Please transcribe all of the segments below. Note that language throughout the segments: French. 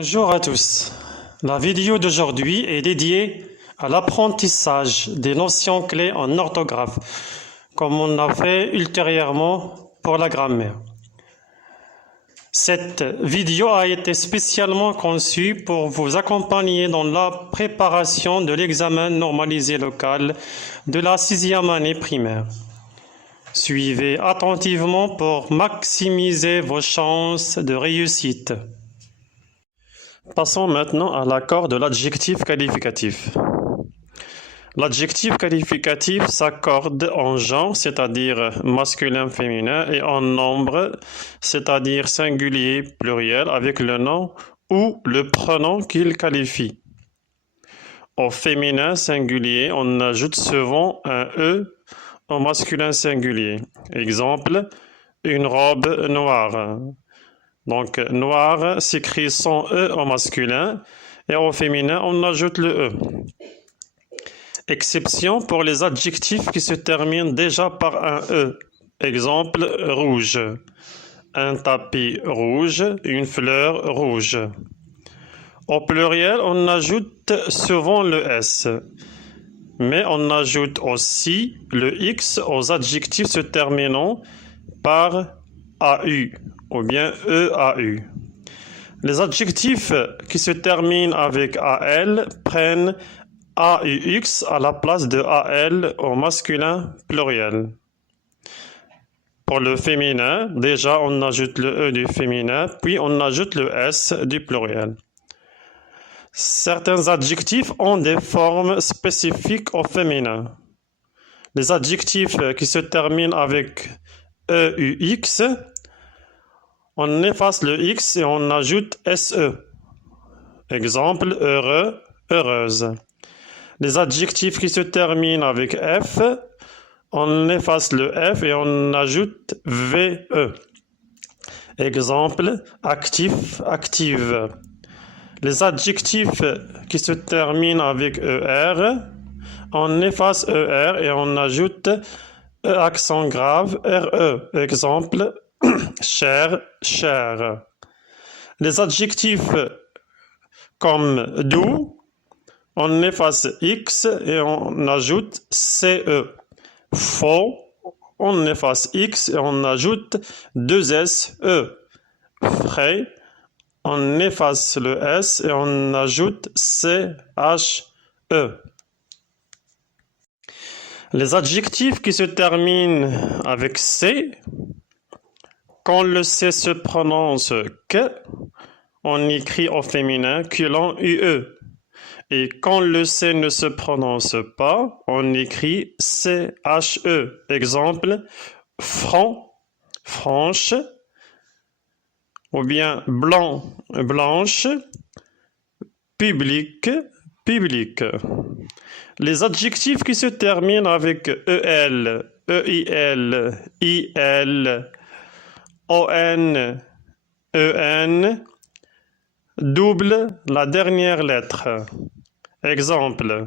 Bonjour à tous. La vidéo d'aujourd'hui est dédiée à l'apprentissage des notions clés en orthographe, comme on a fait ultérieurement pour la grammaire. Cette vidéo a été spécialement conçue pour vous accompagner dans la préparation de l'examen normalisé local de la 6e année primaire. Suivez attentivement pour maximiser vos chances de réussite. Passons maintenant à l'accord de l'adjectif qualificatif. L'adjectif qualificatif s'accorde en genre, c'est-à-dire masculin, féminin, et en nombre, c'est-à-dire singulier, pluriel, avec le nom ou le pronom qu'il qualifie. Au féminin singulier, on ajoute souvent un « e » au masculin singulier. Exemple, une robe noire. Donc, noir s'écrit sans E au masculin et au féminin, on ajoute le E. Exception pour les adjectifs qui se terminent déjà par un E. Exemple, rouge. Un tapis rouge, une fleur rouge. Au pluriel, on ajoute souvent le S. Mais on ajoute aussi le X aux adjectifs se terminant par AU ou bien EAU. Les adjectifs qui se terminent avec AL prennent AUX à la place de AL au masculin pluriel. Pour le féminin, déjà on ajoute le E du féminin, puis on ajoute le S du pluriel. Certains adjectifs ont des formes spécifiques au féminin. Les adjectifs qui se terminent avec EUX, on efface le X et on ajoute SE. Exemple, heureux, heureuse. Les adjectifs qui se terminent avec F, on efface le F et on ajoute VE. Exemple, actif, active. Les adjectifs qui se terminent avec ER, on efface ER et on ajoute E accent grave, RE. Exemple, cher, cher. Les adjectifs comme doux, on efface X et on ajoute CE. Faux, on efface X et on ajoute 2SE. Frais, on efface le S et on ajoute CHE. Les adjectifs qui se terminent avec C, quand le C se prononce que, on écrit au féminin culon UE. Et quand le C ne se prononce pas, on écrit CHE. Exemple, franc, franche, ou bien blanc, blanche, public, public. Les adjectifs qui se terminent avec EL, EIL, IL, ON, EN, double la dernière lettre. Exemple,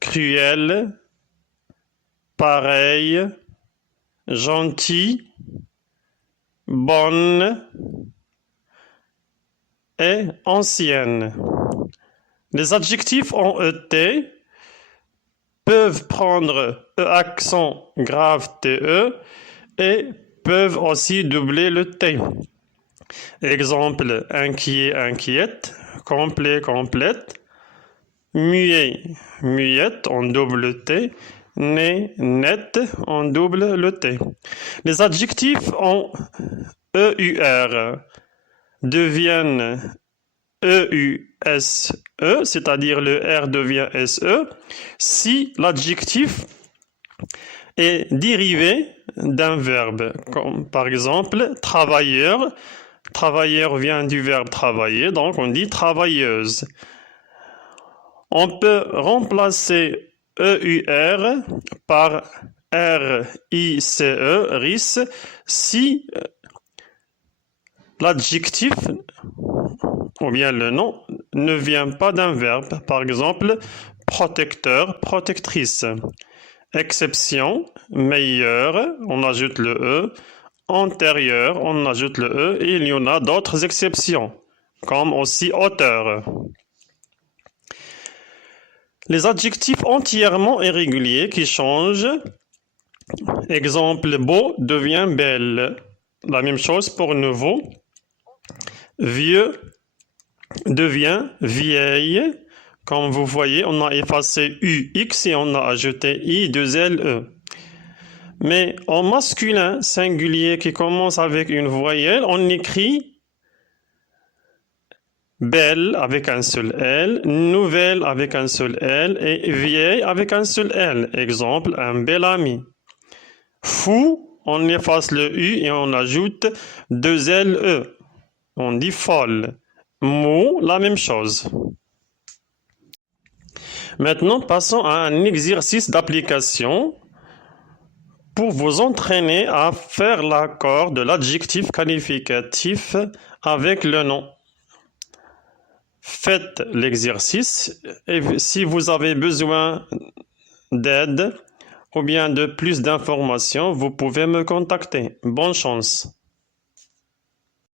cruel, pareil, gentil, bonne et ancienne. Les adjectifs en ET peuvent prendre E accent grave TE et peuvent aussi doubler le T. Exemple, inquiet, inquiète, complet, complète, muet, muette, on double le T, né, net, on double le T. Les adjectifs en EUR deviennent EUSE, c'est-à-dire le R devient SE, si l'adjectif est dérivé d'un verbe, comme par exemple travailleur. Travailleur vient du verbe travailler, donc on dit travailleuse. On peut remplacer EUR par RICE, RICE, si l'adjectif ou bien le nom ne vient pas d'un verbe. Par exemple, protecteur, protectrice. Exception, meilleur, on ajoute le E. Antérieur, on ajoute le E. Et il y en a d'autres exceptions. comme aussi auteur. Les adjectifs entièrement irréguliers qui changent. Exemple, beau devient belle. La même chose pour nouveau. Vieux devient vieille. Comme vous voyez, on a effacé UX et on a ajouté I2LE. Mais en masculin singulier qui commence avec une voyelle, on écrit belle avec un seul L, nouvelle avec un seul L et vieille avec un seul L. Exemple, un bel ami. Fou, on efface le U et on ajoute 2LE. On dit folle. Mot, la même chose. Maintenant, passons à un exercice d'application pour vous entraîner à faire l'accord de l'adjectif qualificatif avec le nom. Faites l'exercice et si vous avez besoin d'aide ou bien de plus d'informations, vous pouvez me contacter. Bonne chance.